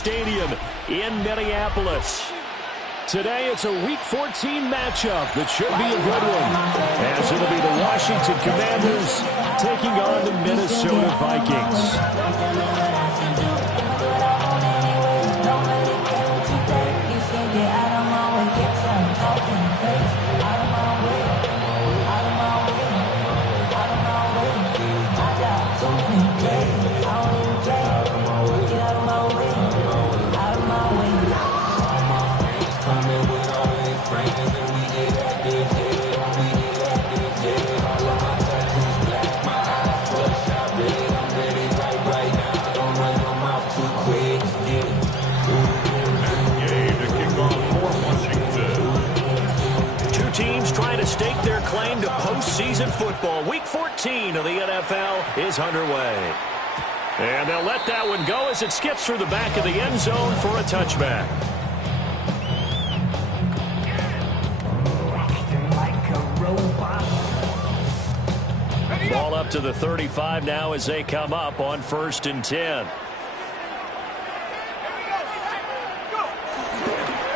Stadium in Minneapolis. Today it's a Week 14 matchup that should be a good one, as it'll be the Washington Commanders taking on the Minnesota Vikings. Trying to stake their claim to postseason football. Week 14 of the NFL is underway. And they'll let that one go as it skips through the back of the end zone for a touchback. Ball up to the 35 now as they come up on 1st and 10.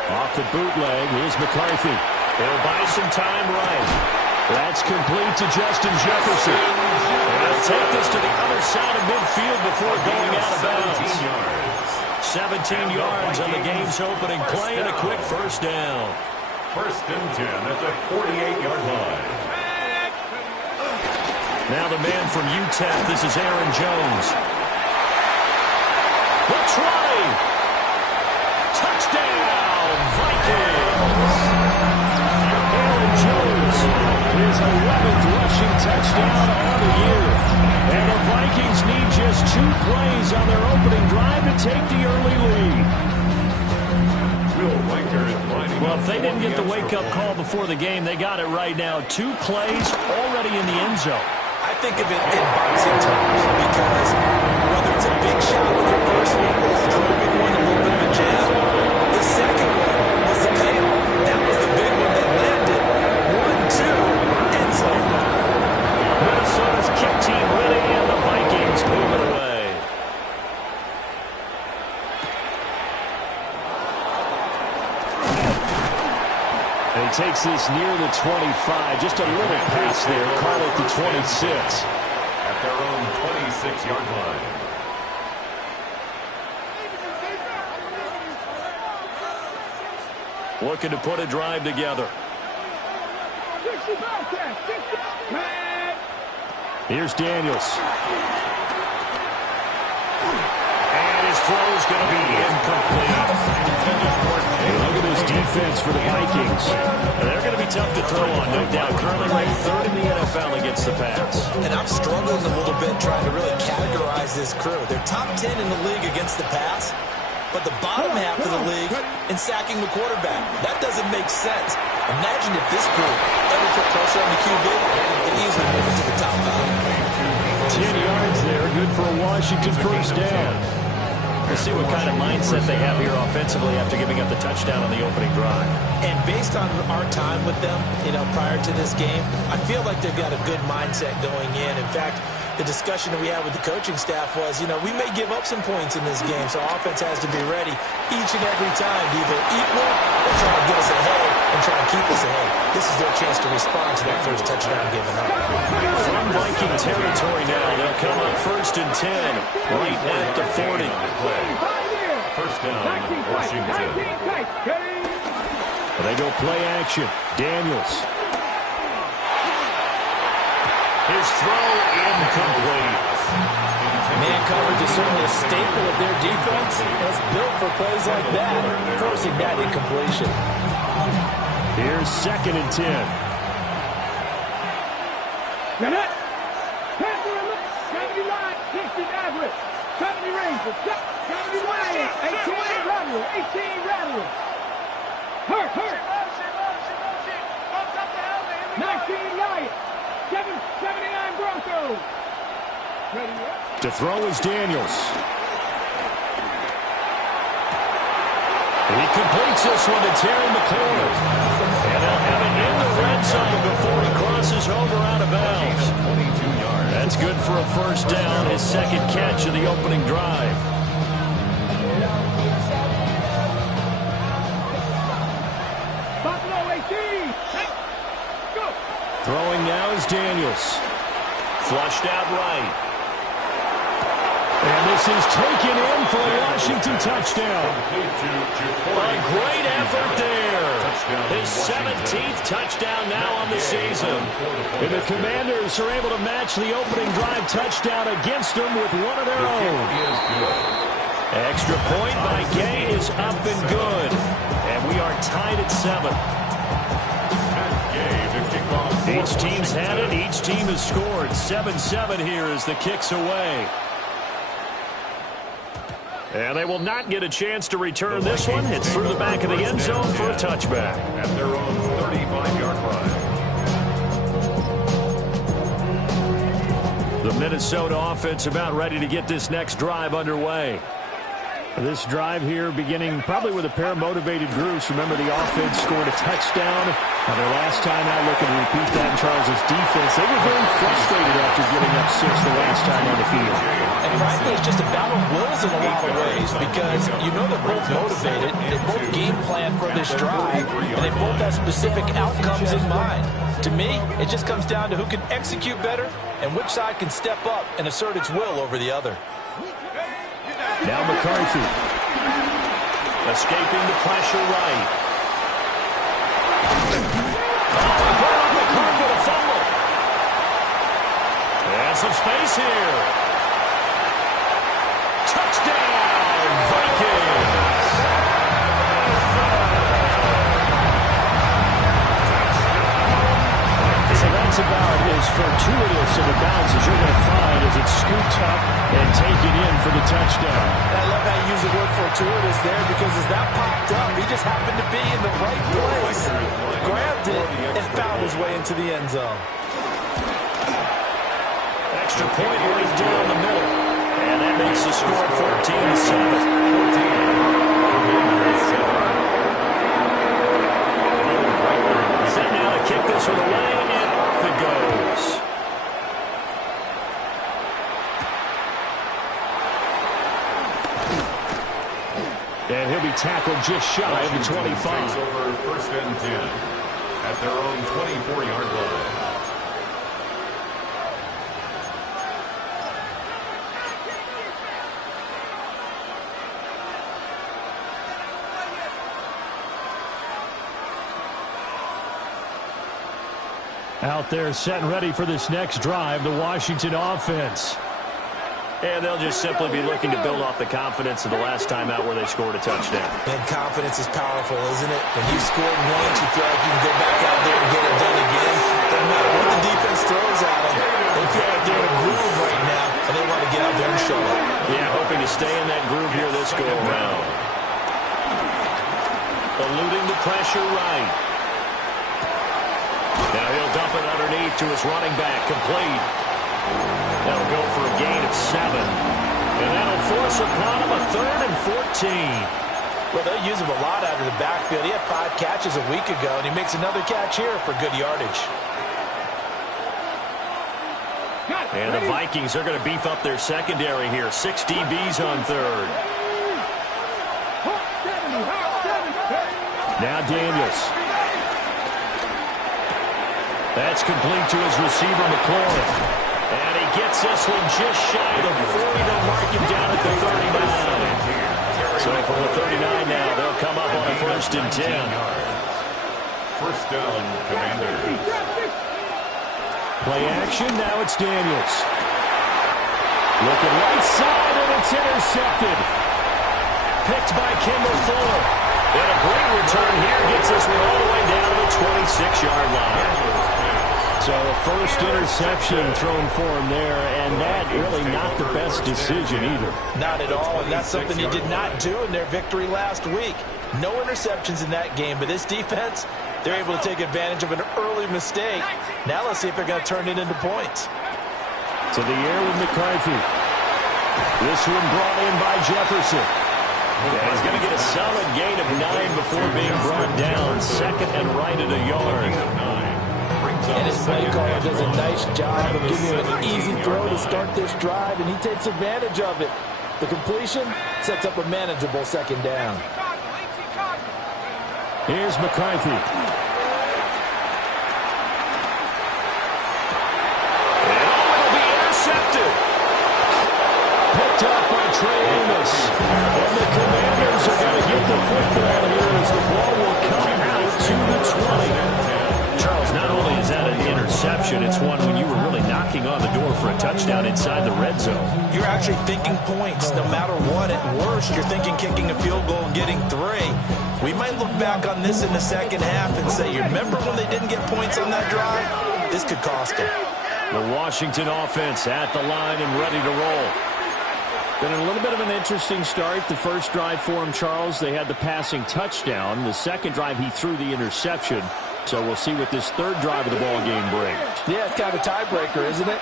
Off the bootleg, here's McCarthy. They'll buy some time right. That's complete to Justin Jefferson. They'll take this to the other side of midfield before going out of bounds. 17 yards on the game's opening play and a quick first down. 1st and 10 at the 48-yard line. Now the man from UTEP, this is Aaron Jones. The try. Touchdown, Vikings. His 11th rushing touchdown on the year. And the Vikings need just 2 plays on their opening drive to take the early lead. Well, if they didn't get the wake-up call before the game, they got it right now. 2 plays already in the end zone. I think of it in boxing terms because whether it's a big shot with the first one, a big one, a little bit of a jab, the second one was the payoff. That was the big one that landed. 1-2, end zone. Minnesota's kick team winning and the Vikings moving away. And he takes this near the 25. Just a little pass there. Call it the 26. At their own 26-yard line. Looking to put a drive together. Here's Daniels. And his throw is going to be incomplete. Hey, look at this defense for the Vikings. They're going to be tough to throw on, no doubt. Currently ranked 3rd in the NFL against the pass. And I'm struggling a little bit trying to really categorize this crew. They're top 10 in the league against the pass, but the bottom half of the league in sacking the quarterback. That doesn't make sense. Imagine if this group ever put pressure on the QB, it easily move it to the top 5. 10 yards there, good for a Washington first down. We'll see what kind of mindset they have here offensively after giving up the touchdown on the opening drive. And based on our time with them, prior to this game, I feel like they've got a good mindset going in. In fact, the discussion that we had with the coaching staff was, we may give up some points in this game, so offense has to be ready each and every time to either equal or try to get us ahead and try to keep us ahead. This is their chance to respond to that first touchdown given up. From Viking territory now, they'll come up 1st and 10, right at the 40. First down, Washington. They go play action. Daniels. His throw incomplete. Man coverage is certainly a staple of their defense. It's built for plays like that, forcing that incompletion. Here's 2nd and 10. Cannot. 70 line, 60 average. 70 range, 70 line, 18 rattle, 18 rattle. Hurt. 19 Lions. 79 Broncos. To throw is Daniels. And he completes this one to Terry McLaurin. And they'll have it in the red zone before he crosses over out of bounds. 22 yards. That's good for a first down, his 2nd catch of the opening drive. Throwing now is Daniels. Flushed out right. And this is taken in for a Washington touchdown. A great effort there. His 17th touchdown now on the season. And the Commanders are able to match the opening drive touchdown against them with one of their own. Extra point by Gay is up and good. And we are tied at 7. Each team's had it. Each team has scored. 7-7 here as the kick's away. And they will not get a chance to return this one. It's through the back of the end zone for a touchback. At their own 35-yard line. The Minnesota offense about ready to get this next drive underway. This drive here beginning probably with a pair of motivated groups. Remember, the offense scored a touchdown. Their last time out, looking to repeat that in Charles' defense. They were very frustrated after giving up 6 the last time on the field. And frankly, it's just a battle of wills in a lot of ways because you know they're both motivated. They both game plan for this drive, and they both have specific outcomes in mind. To me, it just comes down to who can execute better and which side can step up and assert its will over the other. Now McCarthy. Escaping the pressure right. McCarthy with a fumble. And some space here. Touchdown, Vikings. So that's about as fortuitous of a bounce as you're going to find as it's scooped up and taken in for the touchdown. I love how you use the word fortuitous there because as that popped up, he just happened to be in the right place, grabbed it, and found his way into the end zone. Extra point right down the middle. And that makes the score 14-7. Set now to kick this one away, and off it goes. And he'll be tackled just shy of the 25. Takes over 1st and 10 at their own 24-yard line. Out there set and ready for this next drive, the Washington offense. And they'll just simply be looking to build off the confidence of the last time out where they scored a touchdown. And confidence is powerful, isn't it? When you scored once, you feel like you can go back out there and get it done again. No matter what the defense throws at them, they feel like they're in a groove right now, and they want to get out there and show it. Yeah, hoping to stay in that groove here this go-around. Eluding the pressure right. Now he'll dump it underneath to his running back, complete. That'll go for a gain of 7. And that'll force upon him a 3rd and 14. Well, they'll use him a lot out of the backfield. He had 5 catches a week ago, and he makes another catch here for good yardage. And the Vikings are going to beef up their secondary here. 6 DBs on 3rd. Now Daniels. That's complete to his receiver, McLaurin. And he gets this one just shy of the 40. They'll mark him down at the 39. So from the 39 now, they'll come up on a 1st and 10. 1st down, Commanders. Play action, now it's Daniels. Looking right side, and it's intercepted. Picked by Kendall Fuller. And a great return here gets this one all the way down to the 26-yard line. So a first interception thrown for him there, and that really not the best decision either. Not at all, and that's something he did not do in their victory last week. No interceptions in that game, but this defense, they're able to take advantage of an early mistake. Now let's see if they're going to turn it into points. To the air with McCarthy. This one brought in by Jefferson. And he's going to get a solid gain of 9 before being brought down. 2nd and right at a yard. And his play caller does a nice job of giving him an easy throw to start this drive, and he takes advantage of it. The completion sets up a manageable 2nd down. Here's McCarthy. picked up by Trey Amos. And the Commanders are going to get the football here as the ball will come out to the 20. Charles, not only is that an interception, it's one when you were really knocking on the door for a touchdown inside the red zone. You're actually thinking points. No matter what, at worst, you're thinking kicking a field goal and getting 3. We might look back on this in the second half and say, you remember when they didn't get points on that drive? This could cost them. The Washington offense at the line and ready to roll. Been a little bit of an interesting start. The first drive for him, Charles, they had the passing touchdown. The second drive, he threw the interception. So we'll see what this third drive of the ball game brings. Yeah, it's kind of a tiebreaker, isn't it?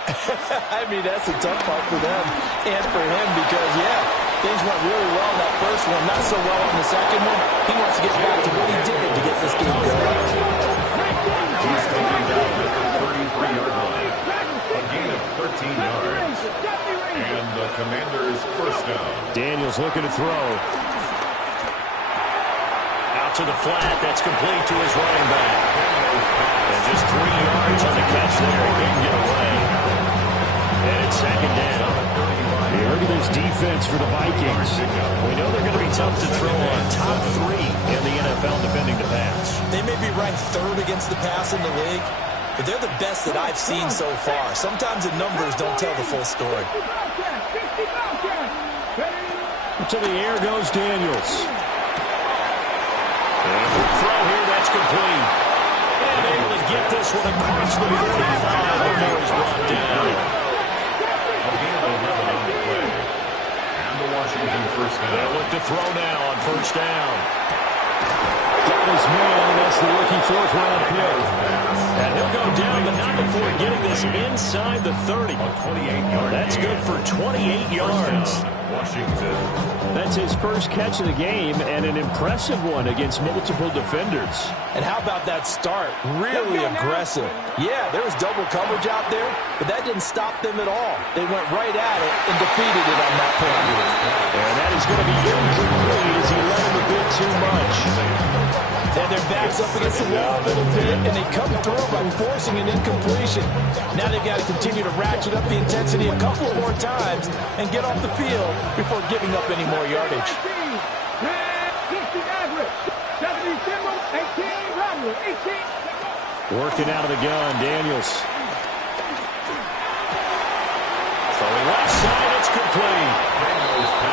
I mean, that's a tough part for them and for him because, yeah, things went really well in that first one, not so well in the second one. He wants to get back to what he did to get this game going. He's taken down at the 33-yard line. A gain of 13 yards. And the Commanders' first down. Daniels looking to throw. Out to the flat. That's complete to his running back. And just 3 yards on the catch there. He didn't get away. And it's second down. Hey, look at this defense for the Vikings. We know they're going to be tough to throw on. Top 3 in the NFL defending the pass. They may be ranked 3rd against the pass in the league, but they're the best that I've seen so far. Sometimes the numbers don't tell the full story. To the air goes Daniels. And the throw here, that's complete. And able to get this one across the 45 before he's brought down. A gain of 11 on the play. And the Washington first down. They'll look to throw now on first down. Got his man, and that's the rookie 4th-round pick. And he'll go down, but not before getting this inside the 30. 28-yard. That's good for 28 yards. Washington. That's his first catch of the game, and an impressive one against multiple defenders. And how about that start? Really aggressive. Yeah, there was double coverage out there, but that didn't stop them at all. They went right at it and defeated it on that point. And that is going to be incomplete as he let him a bit too much. And their backs up against the wall a little bit, and they come through by forcing an incompletion. Now they've got to continue to ratchet up the intensity a couple more times and get off the field before giving up any more yardage. Working out of the gun, Daniels. Throwing left side, it's complete.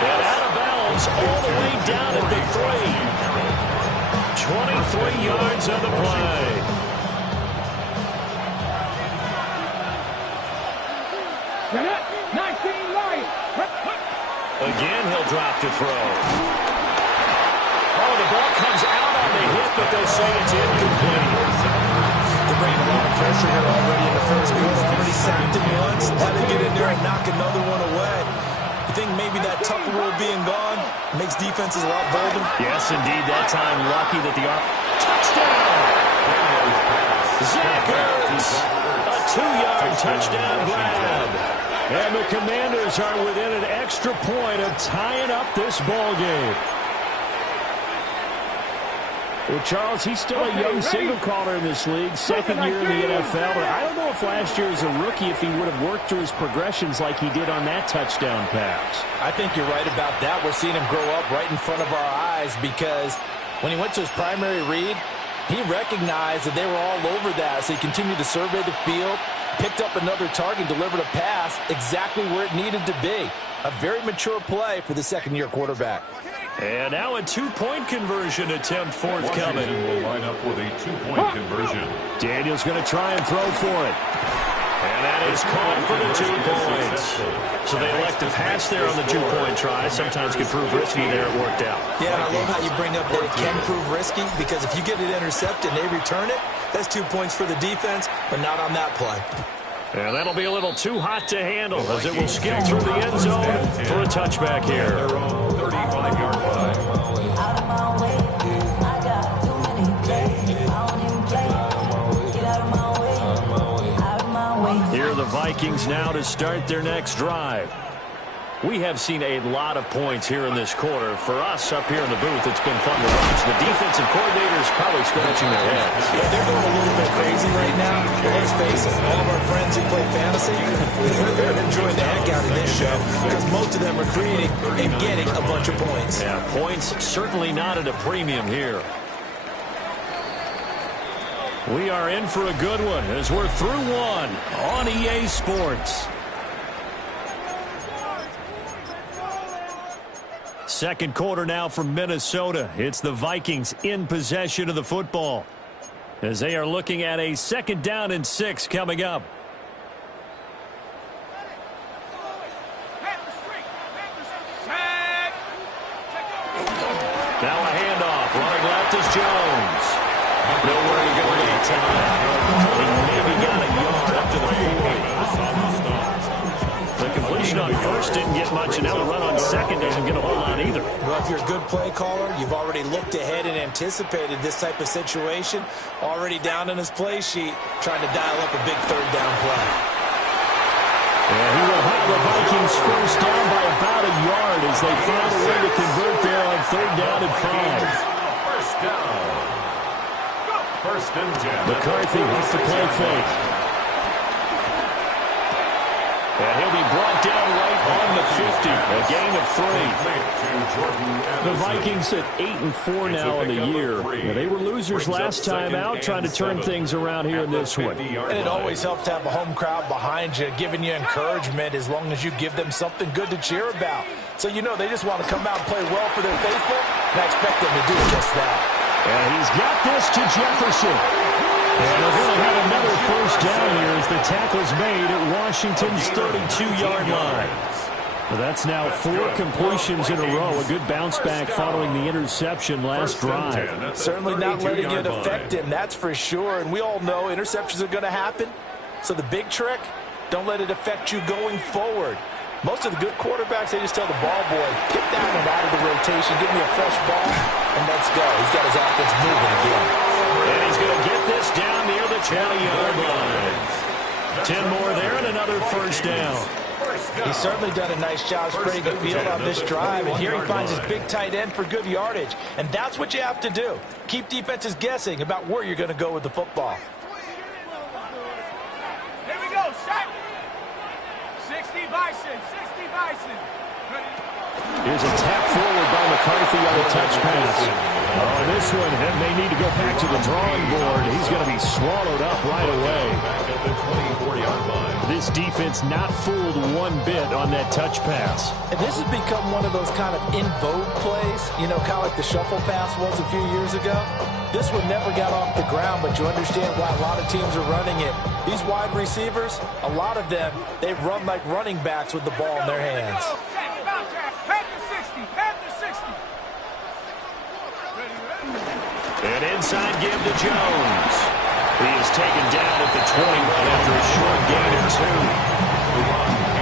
And out of bounds all the way down at the 3. 23 yards on the play. Again, he'll drop to throw. Oh, the ball comes out on the hit, but they'll say it's incomplete. They're bringing a lot of pressure here already in the first quarter. Already sacked him once. Had to get in there and knock another one away. You think maybe that tough rule being gone makes defenses a lot bolder? Yes, indeed. That time, lucky that the touchdown! Zach Ertz, a 2-yard touchdown grab. And the Commanders are within an extra point of tying up this ball game. Well, Charles, he's still a young single caller in this league, second year in the NFL. But I don't know if last year as a rookie, if he would have worked through his progressions like he did on that touchdown pass. I think you're right about that. We're seeing him grow up right in front of our eyes because when he went to his primary read, he recognized that they were all over that. So he continued to survey the field, picked up another target, delivered a pass exactly where it needed to be. A very mature play for the second-year quarterback. And now a 2-point conversion attempt forthcoming. Washington will line up with a 2-point conversion. Daniels going to try and throw for it. And that is caught for the 2 points. So they elect to pass there on the 2-point try. Sometimes can prove risky there. It worked out. Yeah, and I love how you bring up that it can prove risky because if you get it intercepted and they return it, that's 2 points for the defense, but not on that play. And that'll be a little too hot to handle as it will skip through the end zone for a touchback here. Their own 35-yard line. Here are the Vikings now to start their next drive. We have seen a lot of points here in this quarter. For us up here in the booth, it's been fun to watch. The defensive coordinators probably scratching their heads. Yeah, they're going a little bit crazy right now. Let's face it, all of our friends who play fantasy, they're enjoying the heck out of this show because most of them are creating and getting a bunch of points. Yeah, points certainly not at a premium here. We are in for a good one as we're through one on EA Sports. Second quarter now from Minnesota. It's the Vikings in possession of the football as they are looking at a 2nd down and 6 coming up. Now a handoff. Running left is Jones. Nowhere to go that time. He maybe got a yard up to the 40. The completion on first didn't get much, and now the run on second doesn't get a whole lot either. Well, if you're a good play caller, you've already looked ahead and anticipated this type of situation. Already down in his play sheet, trying to dial up a big 3rd down play. And he will have the Vikings first down by about a yard as they find a way to convert there on 3rd down and 5. First down. First and 10. McCarthy wants to play fake. And he'll be brought down right on the 50. A gain of 3. The Vikings at 8-4 now in the year. Now, they were losers last time out, trying to turn things around here in this one. And it always helps to have a home crowd behind you, giving you encouragement as long as you give them something good to cheer about. So you know they just want to come out and play well for their faithful, and I expect them to do just that. And he's got this to Jefferson. And they're going to have another first down here as the tackle's made at Washington's 32-yard line. Well, that's now 4 completions in a row. A good bounce back following the interception last drive. Certainly not letting it affect him, that's for sure. And we all know interceptions are going to happen. So the big trick, don't let it affect you going forward. Most of the good quarterbacks, they just tell the ball boy, get that one out of the rotation, give me a fresh ball, and let's go. He's got his offense moving again. And he's going to get this down near the 20-yard line. 10 more there and another first down. He's certainly done a nice job spreading the field on this drive, and here he finds his big tight end for good yardage. And that's what you have to do. Keep defenses guessing about where you're going to go with the football. Here we go, set. 60 Bison, 60 Bison. Here's a tap forward by McCarthy on the touch pass. Oh, this one may need to go back to the drawing board. He's going to be swallowed up right away. Back at the 24-yard line. This defense not fooled one bit on that touch pass. And this has become one of those kind of in vogue plays, you know, kind of like the shuffle pass was a few years ago. This one never got off the ground, but you understand why a lot of teams are running it. These wide receivers, a lot of them, they run like running backs with the ball in their hands. An inside give to Jones. He is taken down at the 21 after a short gain of 2.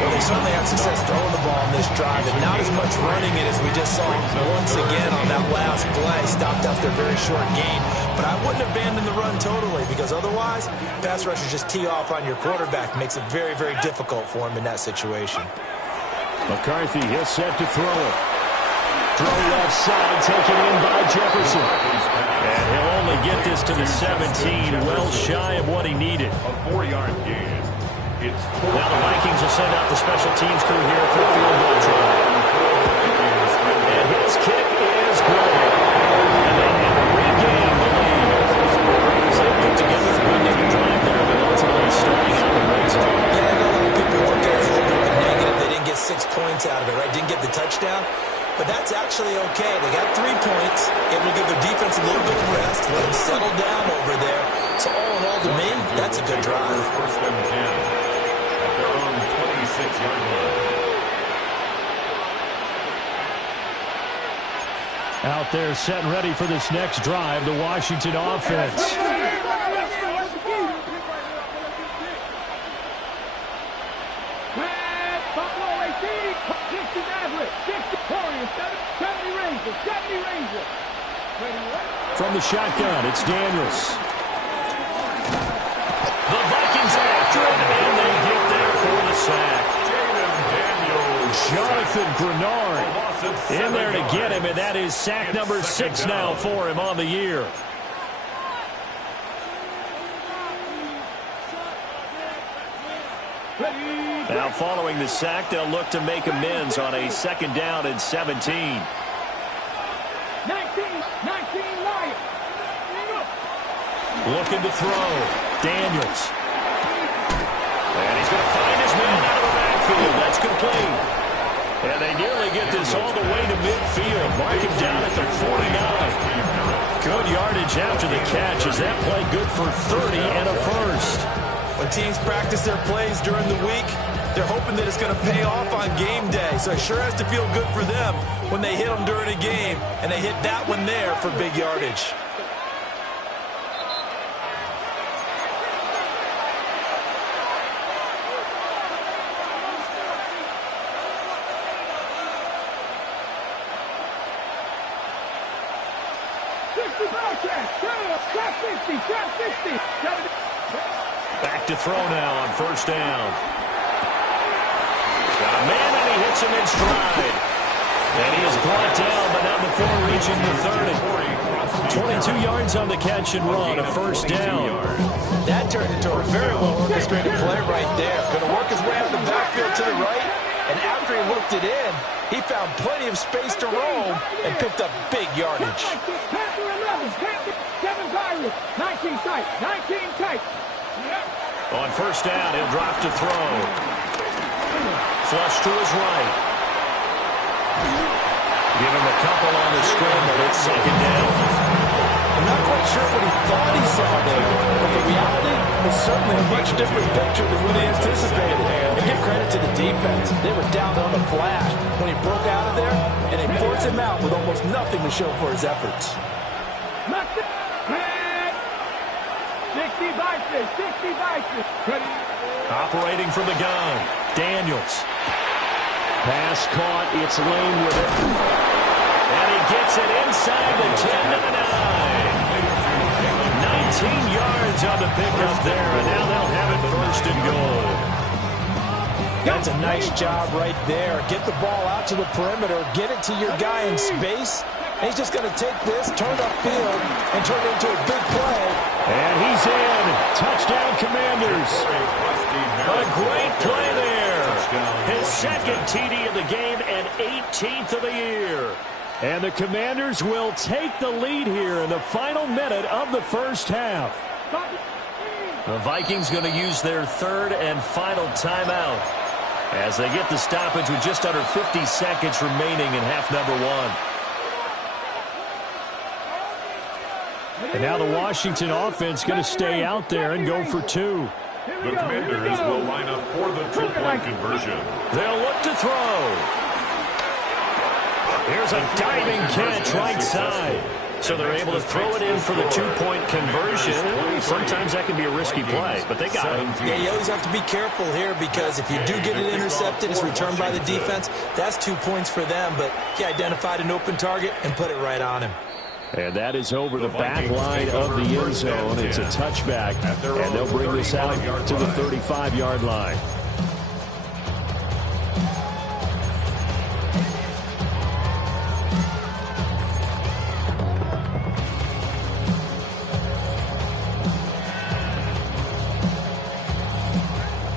Well, they certainly had success throwing the ball on this drive, and not as much running it as we just saw once again on that last play. Stopped after a very short gain. But I wouldn't abandon the run totally, because otherwise, pass rushers just tee off on your quarterback. Makes it very, very difficult for him in that situation. McCarthy, he'll set to throw it. Throw left side, taken in by Jefferson. And he'll only get this to the 17, well shy of what he needed. A 4-yard gain. It's now the Vikings will send out the special teams crew here for a field goal try. And his kick is good. And they have regained the lead. So they put together a good little drive there, but ultimately starting out in red zone. Yeah, I know a lot of people look at it as a little bit of a negative. They didn't get 6 points out of it, right? Didn't get the touchdown. But that's actually okay. They got 3 points. It will give their defense a little bit of rest, let them settle down over there. So all in all, to me, that's a good drive. First and 10 at their own 26-yard line. Out there set and ready for this next drive, the Washington offense. From the shotgun, it's Daniels. The Vikings after it, and they get there for the sack. Jaden Daniels Jonathan Grenard in there to get him, and that is sack number 6 now for him on the year. Now following the sack, they'll look to make amends on a 2nd down and 17. 19 Lions. Looking to throw. Daniels. And he's going to find his man out of the backfield. That's complete. And they nearly get this all the way to midfield. Mark him down at the 49. Good yardage after the catch. Is that play good for 30 and a first? When teams practice their plays during the week, they're hoping that it's going to pay off on game day. So it sure has to feel good for them when they hit them during a game, and they hit that one there for big yardage. Back to throw now on 1st down. Got a man, and he hits him in stride. And he is brought down, but not before reaching the 30. 22 yards on the catch and run, a 1st down. That turned into a very well-orchestrated play right there. Going to work his way out of the backfield to the right, and after he worked it in, he found plenty of space to roam and picked up big yardage. 19 tight, 19 tight. On 1st down, he'll drop to throw. Flush to his right. Give him a couple on the scramble. It's 2nd down. I'm not quite sure what he thought he saw there, but the reality was certainly a much different picture than what he anticipated. And give credit to the defense. They were down on the flash when he broke out of there, and they forced him out with almost nothing to show for his efforts. 60 Vikings. Operating from the gun. Daniels. Pass caught. It's Lane with it. And he gets it inside the 10 to the 9. 19 yards on the pickup there, and now they'll have it 1st and goal. That's a nice job right there. Get the ball out to the perimeter. Get it to your guy in space. And he's just going to take this, turn upfield, and turn it into a big play. And he's in. Touchdown, Commanders. A great play there. His 2nd TD of the game and 18th of the year. And the Commanders will take the lead here in the final minute of the 1st half. The Vikings going to use their 3rd and final timeout as they get the stoppage with just under 50 seconds remaining in half number 1. And now the Washington offense going to stay out there and go for 2. The Commanders will line up for the 2-point conversion. They'll look to throw. Here's a diving catch right side. So they're able to throw it in for the 2-point conversion. Sometimes that can be a risky play, but they got it. Yeah, you always have to be careful here because if you do get it intercepted, it's returned by the defense. That's 2 points for them, but he identified an open target and put it right on him. And that is over the back line of the end zone. It's a touchback, and they'll bring this out to the 35-yard line.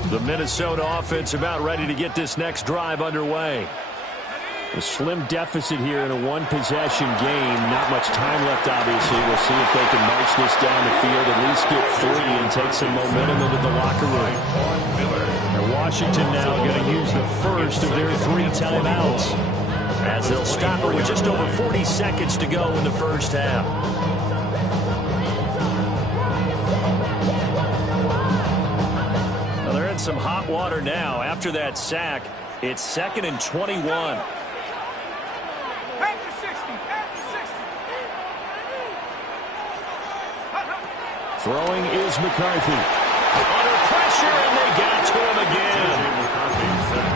The Minnesota offense about ready to get this next drive underway. A slim deficit here in a one-possession game. Not much time left, obviously. We'll see if they can march this down the field, at least get 3 and take some momentum into the locker room. And Washington now going to use the first of their 3 timeouts as they'll stop it with just over 40 seconds to go in the 1st half. Well, they're in some hot water now. After that sack, it's 2nd and 21. Throwing is McCarthy. Under pressure, and they got to him again.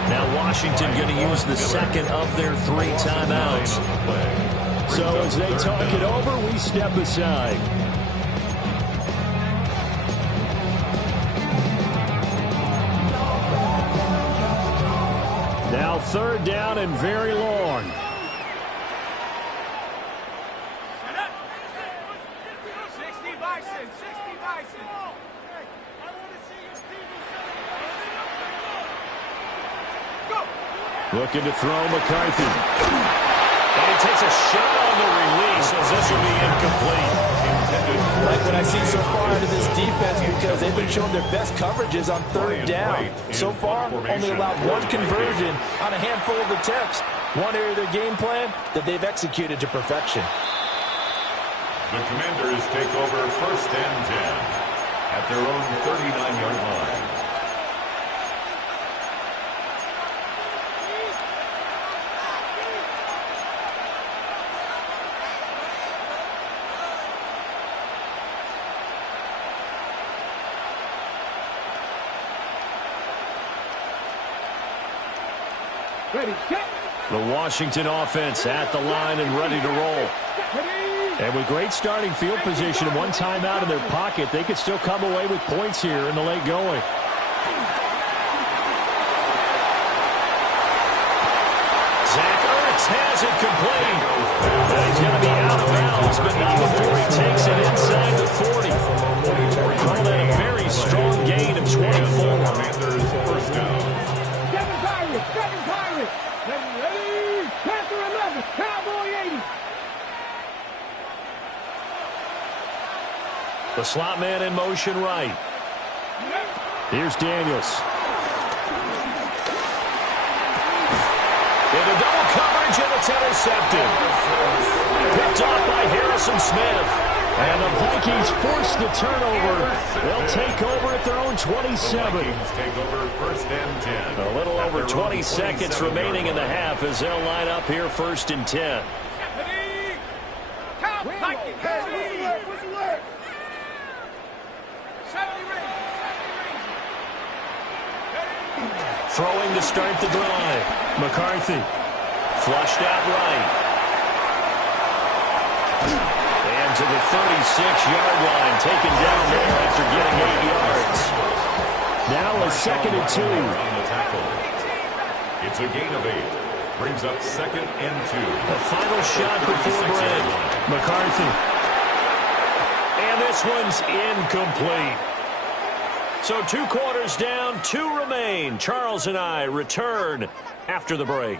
Now Washington going to use the 2nd of their 3 timeouts. So as they talk it over, we step aside. Now 3rd down and very long. Looking to throw McCarthy. And he takes a shot on the release as this will be incomplete. Like what I see so far out of this defense, because they've been showing their best coverages on 3rd down. So far, only allowed 1 conversion on a handful of attempts. One area of their game plan that they've executed to perfection. The Commanders take over 1st and 10 at their own 39-yard line. The Washington offense at the line and ready to roll. And with great starting field position and 1 timeout in their pocket, they could still come away with points here in the late going. Zach Ertz has it complete. He's going to be out of bounds, but not before he takes it inside the 40. Call that a very strong gain of 24. Commanders 1st down. 7 Pirates, 7 Pirates. 7 ready. Panther 11, Cowboy 80. The slot man in motion right. Here's Daniels. Into double coverage, and it's intercepted. Picked off by Harrison Smith. And the Vikings force the turnover. They'll take over at their own 27. Vikings take over 1st and 10. A little over 20 seconds remaining in the half as they'll line up here 1st and 10. Throwing to start the drive. McCarthy. Flushed out right. And to the 36-yard line. Taken down there after getting 8 yards. Now a 2nd and 2. On the tackle. It's a gain of 8. Brings up 2nd and 2. The final shot before break. McCarthy. And this one's incomplete. So 2 quarters down, 2 remain. Charles and I return after the break.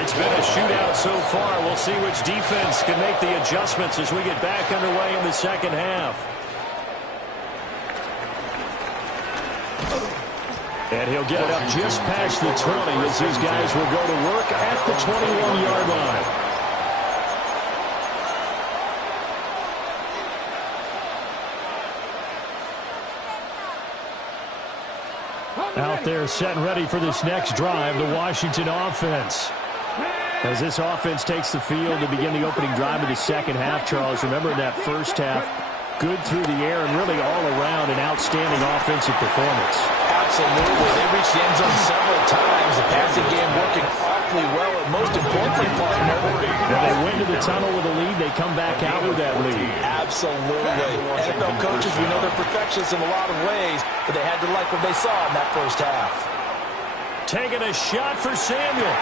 It's been a shootout so far. We'll see which defense can make the adjustments as we get back underway in the 2nd half. And he'll get it up just past the 20 as these guys will go to work at the 21-yard line. Out there set and ready for this next drive, the Washington offense. As this offense takes the field to begin the opening drive of the 2nd half, Charles, remember in that 1st half, good through the air and really all around an outstanding offensive performance. Absolutely. They reached the end zone several times. The passing game working awfully well, and most importantly, partner. And they went to the tunnel with a lead. They come back out with that lead. Absolutely. NFL coaches, we know they're perfectionists in a lot of ways, but they had to like what they saw in that 1st half. Taking a shot for Samuel.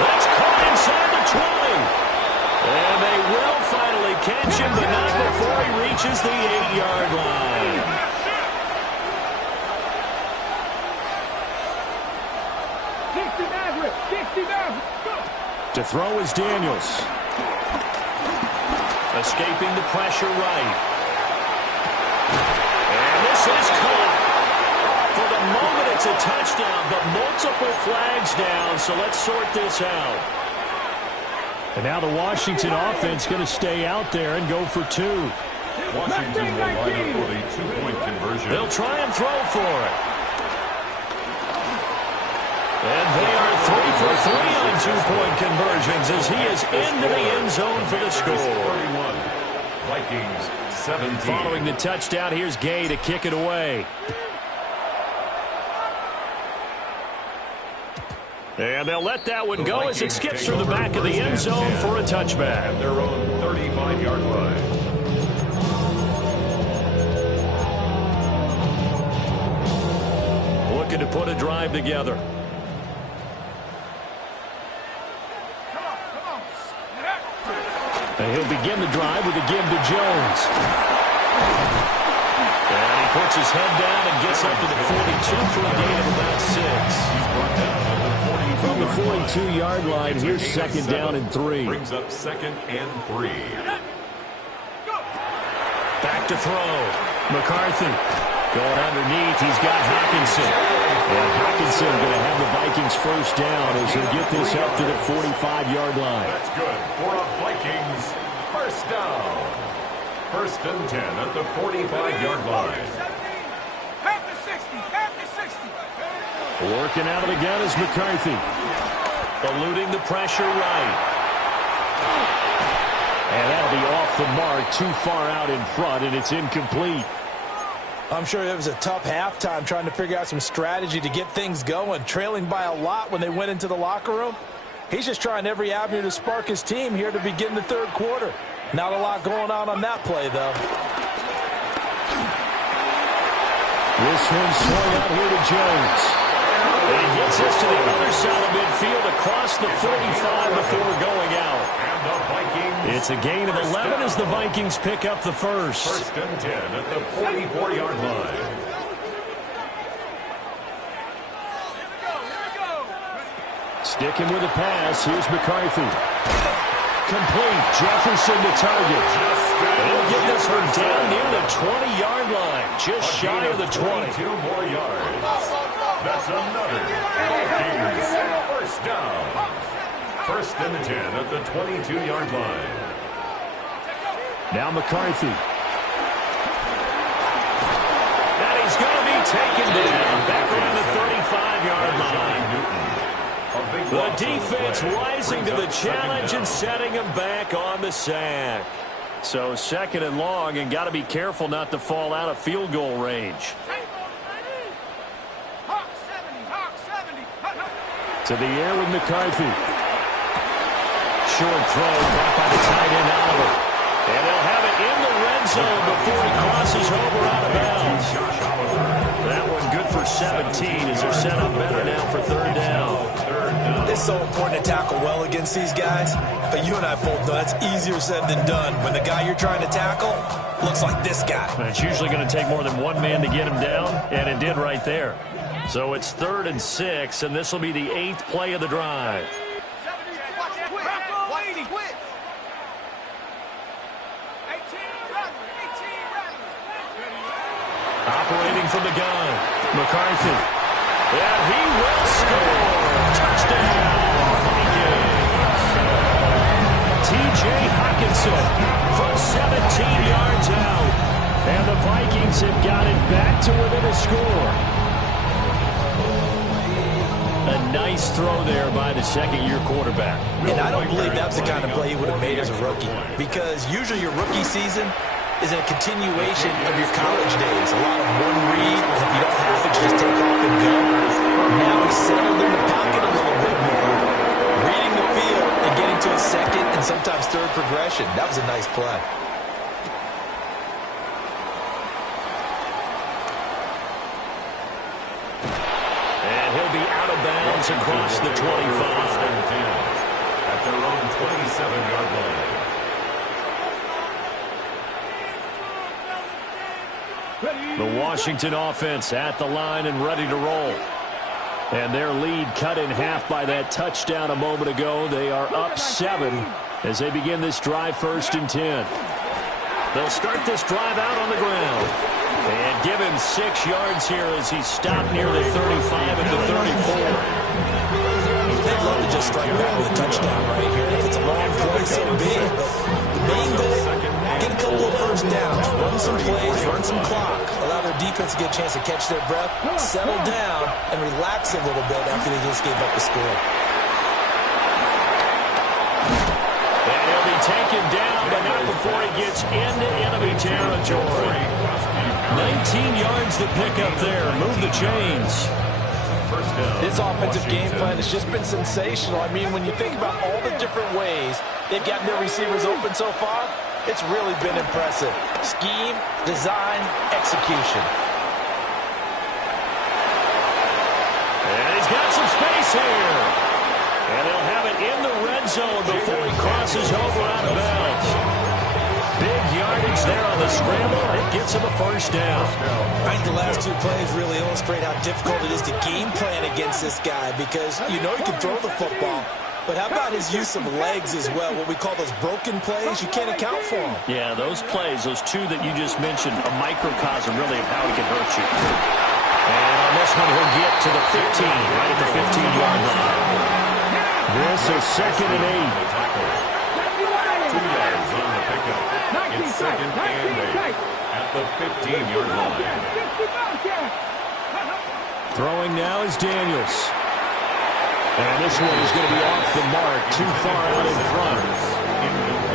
That's caught inside the 20. And they will finally catch him, but not before he reaches the 8-yard line. To throw is Daniels. Escaping the pressure right. And this is caught. For the moment, it's a touchdown, but multiple flags down, so let's sort this out. And now the Washington offense going to stay out there and go for 2. Washington will line up for the 2-point conversion. They'll try and throw for it. And they are 3 for 3 on 2-point conversions as he is into the end zone for the score. 31. Vikings 17. Following the touchdown, here's Gay to kick it away. And they'll let that one go as it skips through the back of the end zone for a touchback. At their own 35-yard line. looking to put a drive together. And he'll begin the drive with a give to Jones. And he puts his head down and gets up to the 42 for a gain of about 6. From the 42-yard line, here's second down and 3. Brings up 2nd and 3. Back to throw. McCarthy going underneath. He's got Hockenson. And Hockenson going to have the Vikings first down as he'll get this up to the 45-yard line. That's good for a Vikings first down. 1st and 10 at the 45-yard line. Working out of the gun is McCarthy. Eluding the pressure right. And that'll be off the mark, too far out in front, and it's incomplete. I'm sure it was a tough halftime trying to figure out some strategy to get things going, trailing by a lot when they went into the locker room. He's just trying every avenue to spark his team here to begin the 3rd quarter. Not a lot going on that play, though. This one swung out here to Jones. And he gets us to the other side of midfield across the 45 before going out. And the Vikings. It's a gain of 11 as the Vikings pick up the first. 1st and 10 at the 44-yard line. Sticking with the pass, here's McCarthy. Complete, Jefferson to target. They'll get this one down near the 20-yard line, just shy of the 20. 2 more yards. That's another Vikings first down. 1st and 10 at the 22-yard line. Now McCarthy. And he's going to be taken down back around the 35-yard line. The defense rising to the challenge and setting him back on the sack. So 2nd and long, and got to be careful not to fall out of field goal range. To the air with McCarthy. Short throw caught by the tight end Oliver. And they'll have it in the red zone before he crosses over out of bounds. That one good for 17 as they're set up better now for 3rd down. It's so important to tackle well against these guys, but you and I both know that's easier said than done when the guy you're trying to tackle looks like this guy. And it's usually going to take more than one man to get him down, and it did right there. So it's 3rd and 6, and this will be the 8th play of the drive. Operating from the gun, McCarthy. And he will score. Touchdown, Vikings. T.J. Hockenson from 17 yards out. And the Vikings have got it back to within a score. A nice throw there by the 2nd-year quarterback. And I don't believe that's the kind of play he would have made as a rookie, because usually your rookie season is a continuation of your college days. A lot of one read, and if you don't have it, you just take off and go. Now he's settled in the pocket a little bit more, reading the field and getting to a 2nd and sometimes 3rd progression. That was a nice play. Across the 25. At their own 27-yard line. The Washington offense at the line and ready to roll. And their lead cut in half by that touchdown a moment ago. They are up 7 as they begin this drive 1st and 10. They'll start this drive out on the ground. And give him 6 yards here as he stopped near the 35 at the 34. They'd love to just strike back with a touchdown right here. If it's a long play, so be it. But the main goal, get a couple of first downs, run some plays, run some clock, allow their defense to get a chance to catch their breath, settle down, and relax a little bit after they just gave up the score. And he'll be taken down, but not before he gets into enemy territory. 19 yards to pick up there. Move the chains. This offensive game plan has just been sensational. I mean, when you think about all the different ways they've gotten their receivers open so far, it's really been impressive. Scheme, design, execution. is here. And they'll have it in the red zone before he crosses over out of bounds. Big yardage there on the scramble. It gets him a first down. I think the last two plays really illustrate how difficult it is to game plan against this guy because you know he can throw the football. But how about his use of legs as well, what we call those broken plays? You can't account for them. Yeah, those plays, those two that you just mentioned, a microcosm really of how he can hurt you. And on this one, he'll get to the 15, right at the 15-yard line. This is 2nd and 8. 2 yards on the pickup. It's 2nd and 8 at the 15-yard line. Throwing now is Daniels. And this one is going to be off the mark, too far out in front.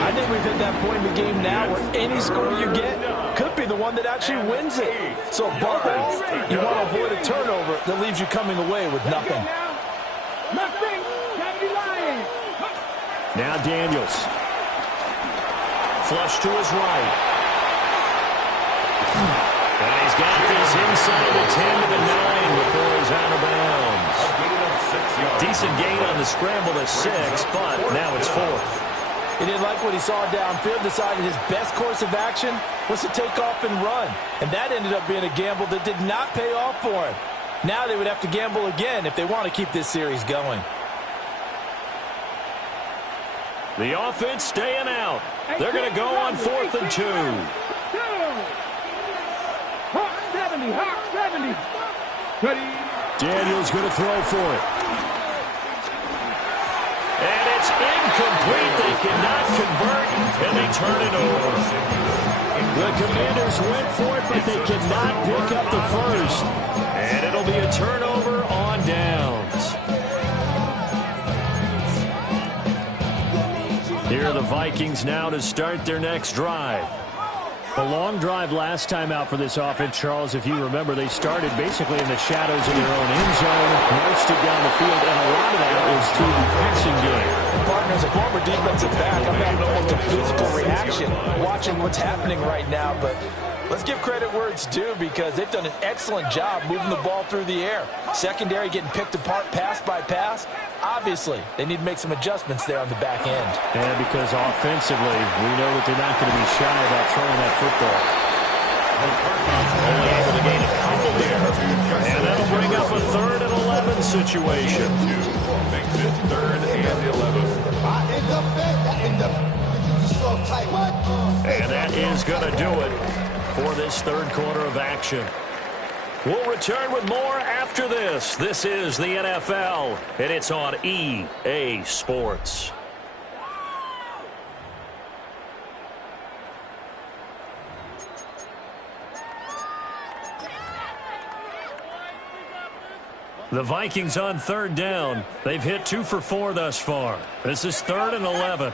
I think we've hit that point in the game now where any score you get could be the one that actually wins it. So above all, you want to avoid a turnover that leaves you coming away with nothing. Now Daniels. Flush to his right. And he's got this inside the 10 to the 9 before he's out of bounds. Decent gain on the scramble to 6, but now it's 4th. He didn't like what he saw downfield, decided his best course of action was to take off and run. And that ended up being a gamble that did not pay off for him. Now they would have to gamble again if they want to keep this series going. The offense staying out. They're going to go on 4th and 2. Hawk 70, Hawk 70. Daniels going to throw for it. And it's incomplete. They cannot convert, and they turn it over. The Commanders went for it, but they cannot pick up the first. And it'll be a turnover on downs. Here are the Vikings now to start their next drive. A long drive last time out for this offense, Charles. If you remember, they started basically in the shadows of their own end zone, marched it down the field, and a lot of that was through the passing game. Partner, as a former defensive back, I'm having almost a physical reaction watching what's happening right now. But let's give credit where it's due because they've done an excellent job moving the ball through the air. Secondary getting picked apart pass by pass. Obviously, they need to make some adjustments there on the back end. And because offensively, we know that they're not going to be shy about throwing that football. Only able to gain a couple there. And that'll bring up a 3rd and 11 situation. Makes it 3rd and 11. And that is going to do it for this 3rd quarter of action. We'll return with more after this. This is the NFL, and it's on EA Sports. The Vikings on 3rd down. They've hit 2 for 4 thus far. This is 3rd and 11.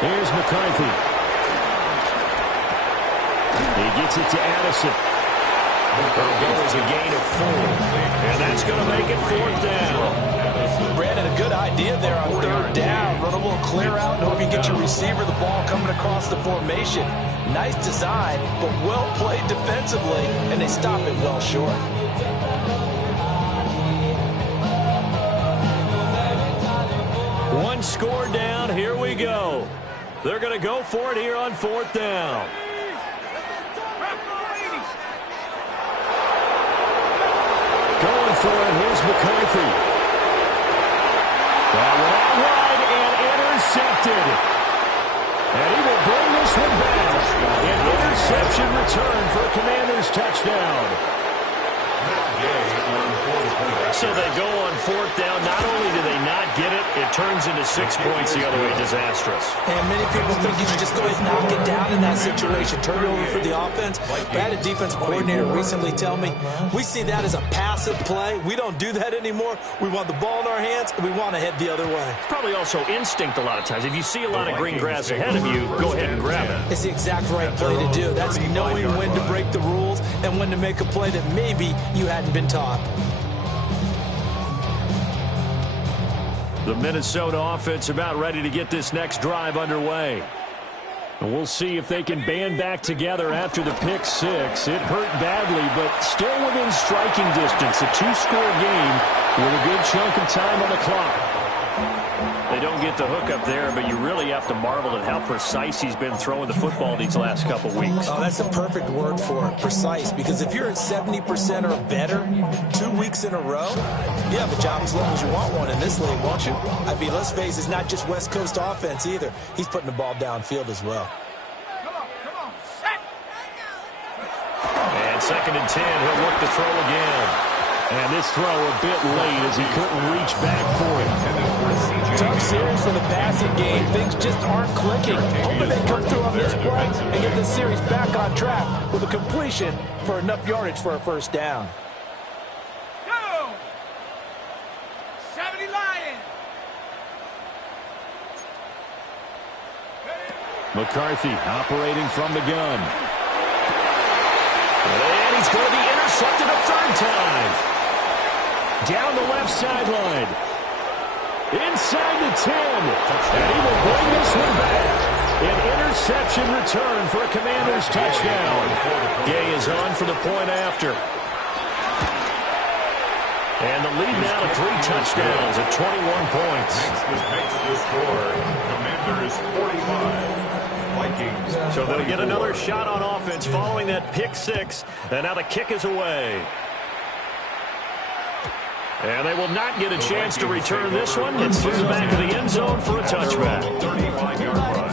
Here's McCarthy. He gets it to Addison. Goes a gain of 4. And that's going to make it 4th down. Brandon, a good idea there on 3rd down. Run a little clear out and hope you get your receiver the ball coming across the formation. Nice design, but well played defensively, and they stop it well short. One score down. Here we go. They're going to go for it here on 4th down. Going for it. Here's McCarthy. That one out wide and intercepted. And he will bring this one back. An interception return for a Commanders touchdown. So they go on 4th down. Not only do they not get it, it turns into 6 points the other way. Disastrous. And many people think you should just go ahead and knock it down in that situation. Turn it over for the offense. But I had a defensive coordinator recently tell me, we see that as a passive play. We don't do that anymore. We want the ball in our hands, and we want to head the other way. Probably also instinct a lot of times. If you see a lot of green grass ahead of you, go ahead and grab it. It's the exact right play to do. That's knowing when to break the rules and when to make a play that maybe you hadn't been taught. The Minnesota offense about ready to get this next drive underway. And we'll see if they can band back together after the pick six. It hurt badly, but still within striking distance. A two-score game with a good chunk of time on the clock. They don't get the hook up there, but you really have to marvel at how precise he's been throwing the football these last couple weeks. Oh, that's a perfect word for it, precise, because if you're at 70% or better 2 weeks in a row, you have a job as long as you want one in this league, won't you? I mean, let's face it, it's not just West Coast offense either. He's putting the ball downfield as well. Come on, set. And 2nd and 10, he'll look to throw again. And this throw a bit late as he couldn't reach back for it. Tough series for the passing game. Things just aren't clicking. Hoping they come through on this play and get this series back on track with a completion for enough yardage for a first down. Go! 70 Lions. McCarthy operating from the gun. And he's going to be intercepted a third time. Down the left sideline. Inside the 10. And he will bring this one back. An interception return for a Commanders touchdown. Gay is on for the point after. And the lead now to 3 touchdowns at 21 points. Makes the score. Commanders 45. Vikings. So they'll get another shot on offense following that pick six. And now the kick is away. And they will not get a chance to return this one. It's through the back of the end zone for a touchback. 35-yard run.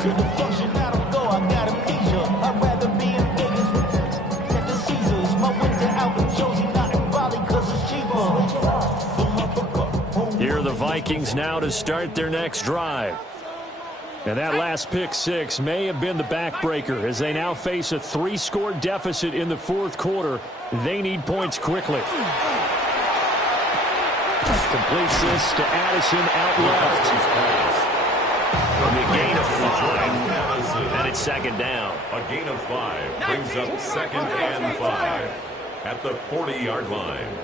Here are the Vikings now to start their next drive. And that last pick six may have been the backbreaker as they now face a 3-score deficit in the fourth quarter. They need points quickly. Completes this to Addison out left. A gain of 5. And it's 2nd down. A gain of 5 brings up 2nd and 5 at the 40-yard line.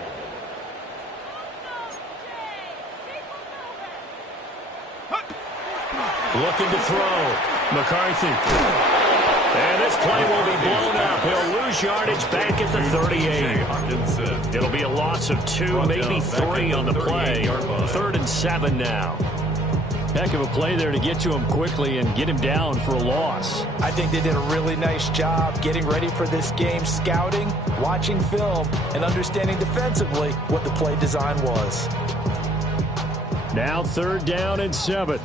Looking to throw. McCarthy. And this play will be blown up. He'll lose yardage back at the 38. It'll be a loss of 2, maybe 3 on the play. 3rd and 7 now. Heck of a play there to get to him quickly and get him down for a loss. I think they did a really nice job getting ready for this game, scouting, watching film, and understanding defensively what the play design was. Now 3rd down and 7.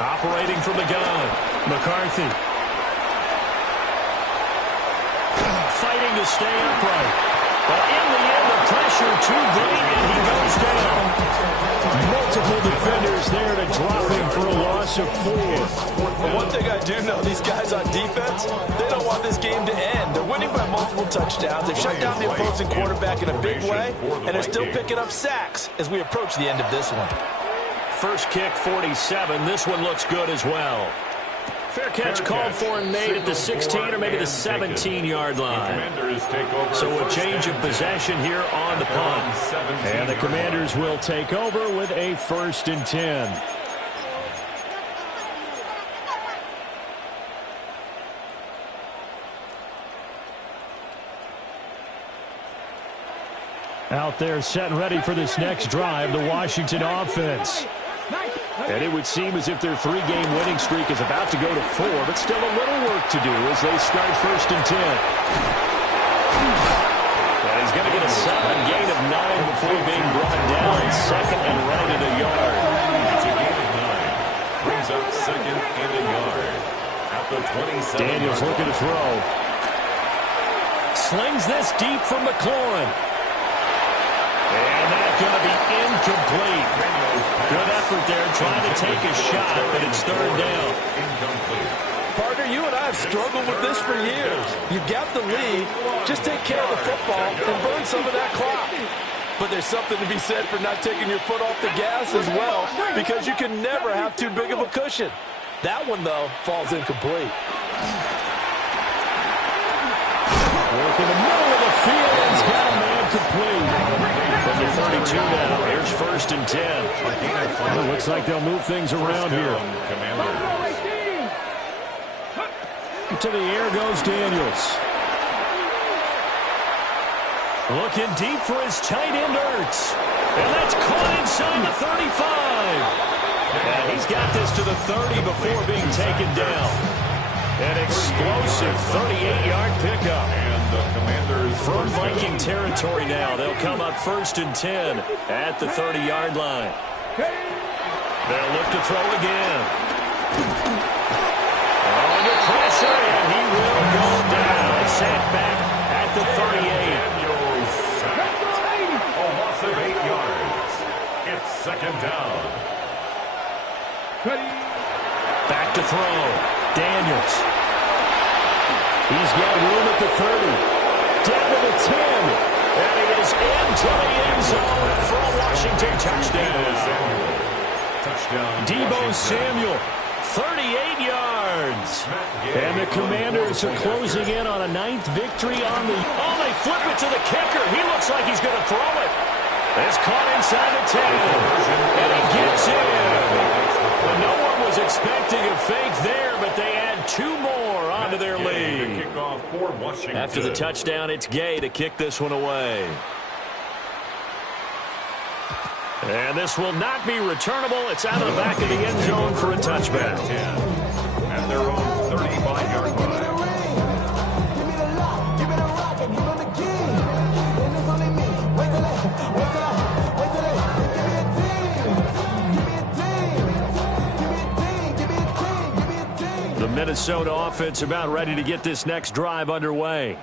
Operating from the gun, McCarthy. Fighting to stay upright. But in the end, the pressure too great, and he goes down. Multiple defenders there to drop him for a loss of 4. But one thing I do know, these guys on defense, they don't want this game to end. They're winning by multiple touchdowns. They've shut down the opposing quarterback in a big way, and they're still picking up sacks as we approach the end of this one. First kick, 47. This one looks good as well. Fair catch called for and made at the 16 or maybe the 17-yard line. So a change of possession here on the punt. And the Commanders will take over with a 1st and 10. Out there set and ready for this next drive, the Washington offense. And it would seem as if their 3-game winning streak is about to go to 4, but still a little work to do as they start 1st and 10. And he's going to get a solid gain of 9 before being brought down. 2nd and right at a yard. It's a gain of 9. Brings up 2nd and a yard at the 27. Daniels looking to throw. Slings this deep from McLaurin. And that's going to be incomplete. Good effort there trying to take a shot, but it's 3rd down. Partner, you and I have struggled with this for years. You've got the lead. Just take care of the football and burn some of that clock. But there's something to be said for not taking your foot off the gas as well, because you can never have too big of a cushion. That one, though, falls incomplete. Work in the middle of the field. He's 2 now. Here's 1st and 10. Well, looks like they'll move things around here. To the air goes Daniels. Looking deep for his tight end, Ertz. And that's caught inside the 35. And he's got this to the 30 before being taken down. An explosive 38-yard pickup. And the Commanders from Viking territory now. They'll come up 1st and 10 at the 30-yard line. They'll look to throw again. Under pressure, and he will go down. Sacked back at the 38. Daniels sacked. A loss of 8 yards. It's 2nd down. Back to throw. Daniels. He's got room at the 30. Down to the 10. And he is into the end zone for a Washington touchdown. Deebo Samuel, 38 yards. And the Commanders are closing in on a 9th victory on the... Oh, they flip it to the kicker. He looks like he's going to throw it. It's caught inside the 10. And he gets in. No one was expecting a fake there, but they add 2 more onto their lead. After the touchdown, it's Gay to kick this one away. And this will not be returnable. It's out of the back of the end zone for a touchback. At their own 35-yard line. The Minnesota offense about ready to get this next drive underway.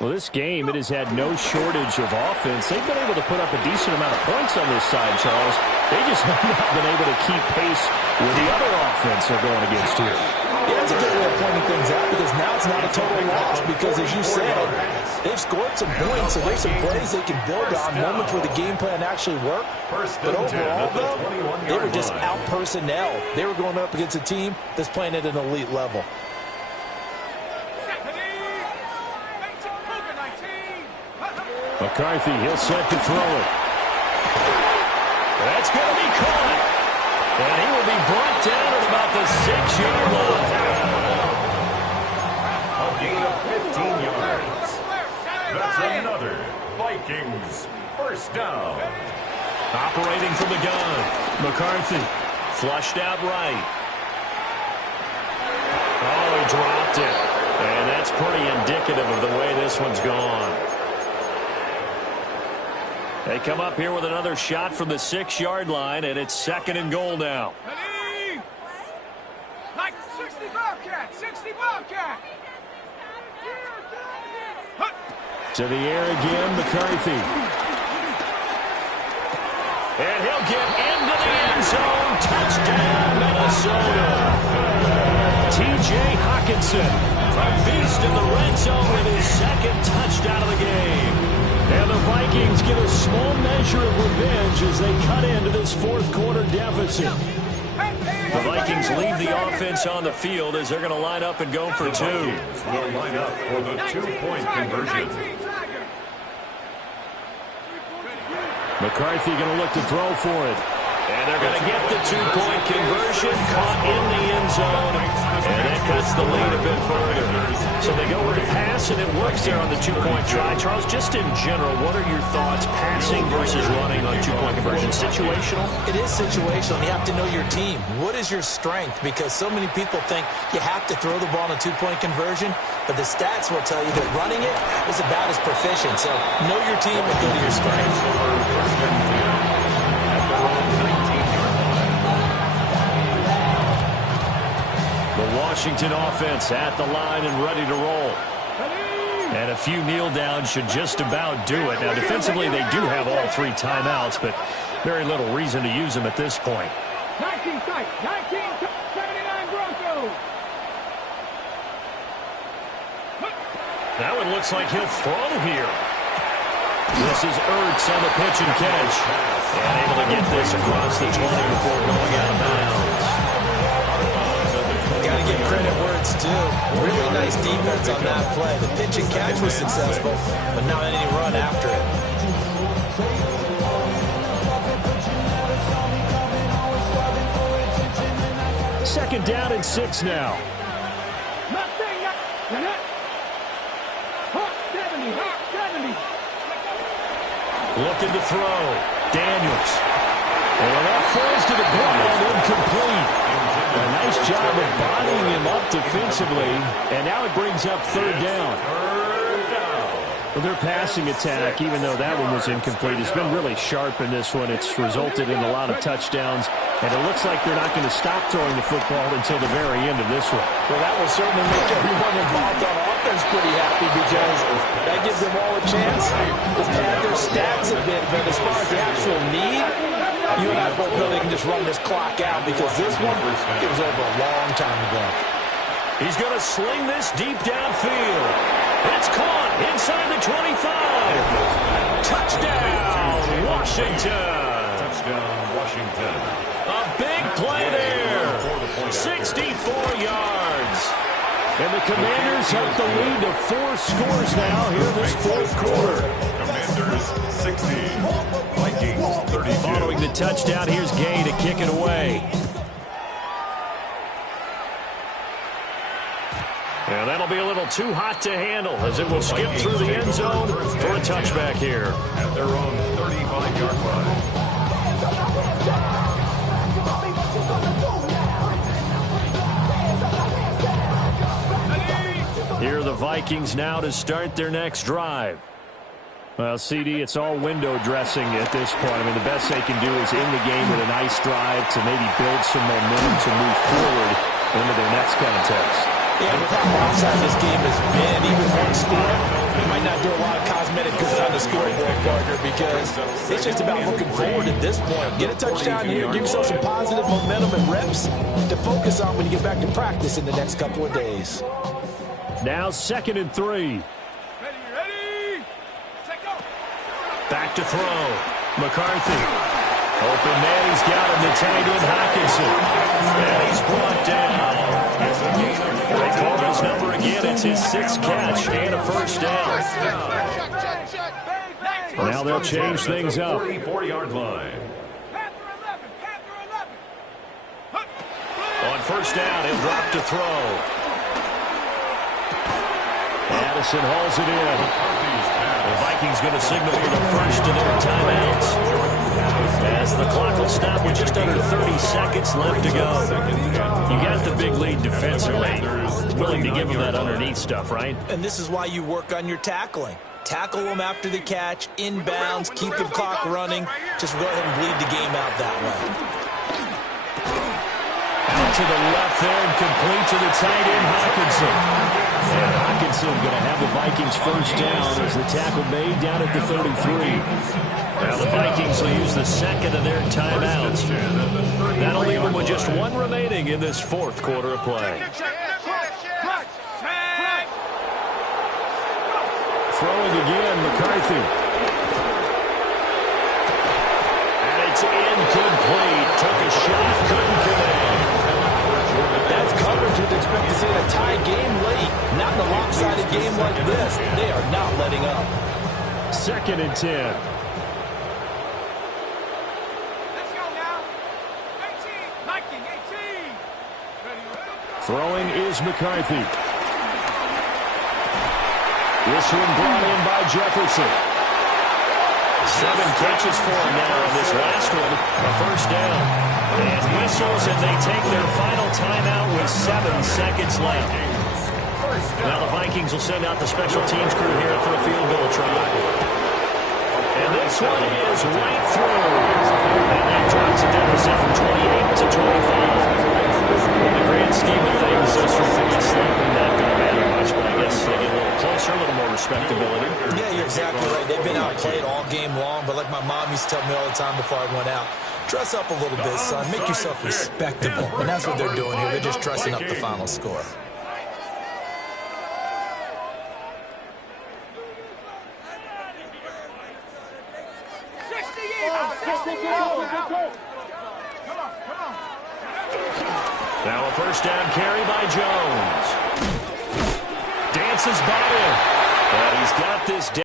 Well, this game, it has had no shortage of offense. They've been able to put up a decent amount of points on this side, Charles. They just have not been able to keep pace with the other offense they're going against here. Yeah, that's a good way of pointing things out because now it's not a total loss because, as you said, they've scored some points, so there's some plays they can build on, moments where the game plan actually worked. But overall, though, they were just out-personnel. They were going up against a team that's playing at an elite level. McCarthy, he'll set to throw it. That's going to be caught. And he will be brought down at about the 6-yard line. A gain of 15 yards. That's another Vikings 1st down. Operating from the gun. McCarthy flushed out right. Oh, he dropped it. And that's pretty indicative of the way this one's gone. They come up here with another shot from the 6-yard line, and it's 2nd and goal now. Like 60 Bobcat, 60 Bobcat. To the air again, McCarthy. And he'll get into the end zone. Touchdown, Minnesota. T.J. Hockenson, a beast in the red zone with his 2nd touchdown of the game. And the Vikings get a small measure of revenge as they cut into this 4th quarter deficit. The Vikings leave the offense on the field as they're going to line up and go for 2. Will line up for the 2-point conversion. McCarthy going to look to throw for it. And they're going to get the 2-point conversion, caught in the end zone. And that cuts the lead a bit further. So they go with a pass, and it works there on the 2-point try. Charles, just in general, what are your thoughts passing versus running on 2-point conversion? Situational? It is situational. You have to know your team. What is your strength? Because so many people think you have to throw the ball on a 2-point conversion, but the stats will tell you that running it is about as proficient. So know your team and go to your strength. Washington offense at the line and ready to roll. And a few kneel downs should just about do it. Now, defensively, they do have all 3 timeouts, but very little reason to use them at this point. 19 sight, 1979 Broncos. That one looks like he'll throw here. This is Ertz on the pitch and catch. And able to get this across the 20 before going out of bounds. Got to give credit where it's due. Really nice defense on that play. The pitch and catch was successful, but not any run after it. 2nd down and 6 now. Looking to throw. Daniels. And that falls to the ground, incomplete. A nice job of bodying him up defensively. And now it brings up 3rd down. Well, their passing attack, even though that one was incomplete, has been really sharp in this one. It's resulted in a lot of touchdowns. And it looks like they're not going to stop throwing the football until the very end of this one. Well, that will certainly make everyone involved on offense pretty happy because that gives them all a chance to pad their stats a bit. But as far as the actual need, you and I both know they can just run this clock out because this one, it was over a long time ago. He's going to sling this deep downfield. It's caught inside the 25. Touchdown, Washington. Touchdown, Washington. A big play there. 64 yards. And the Commanders have the lead to 4 scores now here in this 4th quarter. Commanders 60. Vikings 32. Following the touchdown, here's Gay to kick it away. And that'll be a little too hot to handle as it will skip through the end zone for a touchback here. At their own 35-yard line. Here are the Vikings now to start their next drive. Well, CD, it's all window dressing at this point. I mean, the best they can do is end the game with a nice drive to maybe build some momentum to move forward into their next contest. Yeah, with how outside this game has been, even one score, it might not do a lot of cosmetic good on the scoreboard, partner, because it's just about looking forward at this point. Get a touchdown here, give yourself some positive momentum and reps to focus on when you get back to practice in the next couple of days. Now 2nd and 3. Ready, set, go. Back to throw. McCarthy. Open man, he's got him, the tight end Hockenson. And he's brought down. They call his number again. It's his 6th catch and a 1st down. Now they'll change things up. 40-yard line. On 1st down, he'll drop to throw. Addison hauls it in. The Vikings going to signal for the first of their timeouts. As the clock will stop with just under 30 seconds left to go. You got the big lead defensively. Willing to give them that underneath stuff, right? And this is why you work on your tackling. Tackle them after the catch, inbounds, keep the clock running. Just go ahead and bleed the game out that way. Out to the left there and complete to the tight end, Hockenson. And Hockenson going to have the Vikings 1st down as the tackle made down at the 33. Now the Vikings will use the 2nd of their timeouts. That'll leave them with just 1 remaining in this 4th quarter of play. Throwing again, McCarthy. And it's incomplete. Took a shot, couldn't connect. That's coverage you'd expect to see in a tie game late. Not in a lopsided game like this. They are not letting up. 2nd and 10. Throwing is McCarthy. This one brought in by Jefferson. 7 catches for him now in this last one. A 1st down. And whistles, and they take their final timeout with 7 seconds left. Now the Vikings will send out the special teams crew here for a field goal try. And this one is right through. And that drops the deficit from 28 to 25. In the grand scheme of things, those 3 points likely not going to matter much, but I guess they get a little closer, a little more respectability. Yeah, you're exactly right. They've been outplayed all game long, but like my mom used to tell me all the time before I went out, dress up a little bit, son. Make yourself respectable. And that's what they're doing here. They're just dressing up the final score. Now a 1st down carry by Jones. Dances by him. And he's got this down.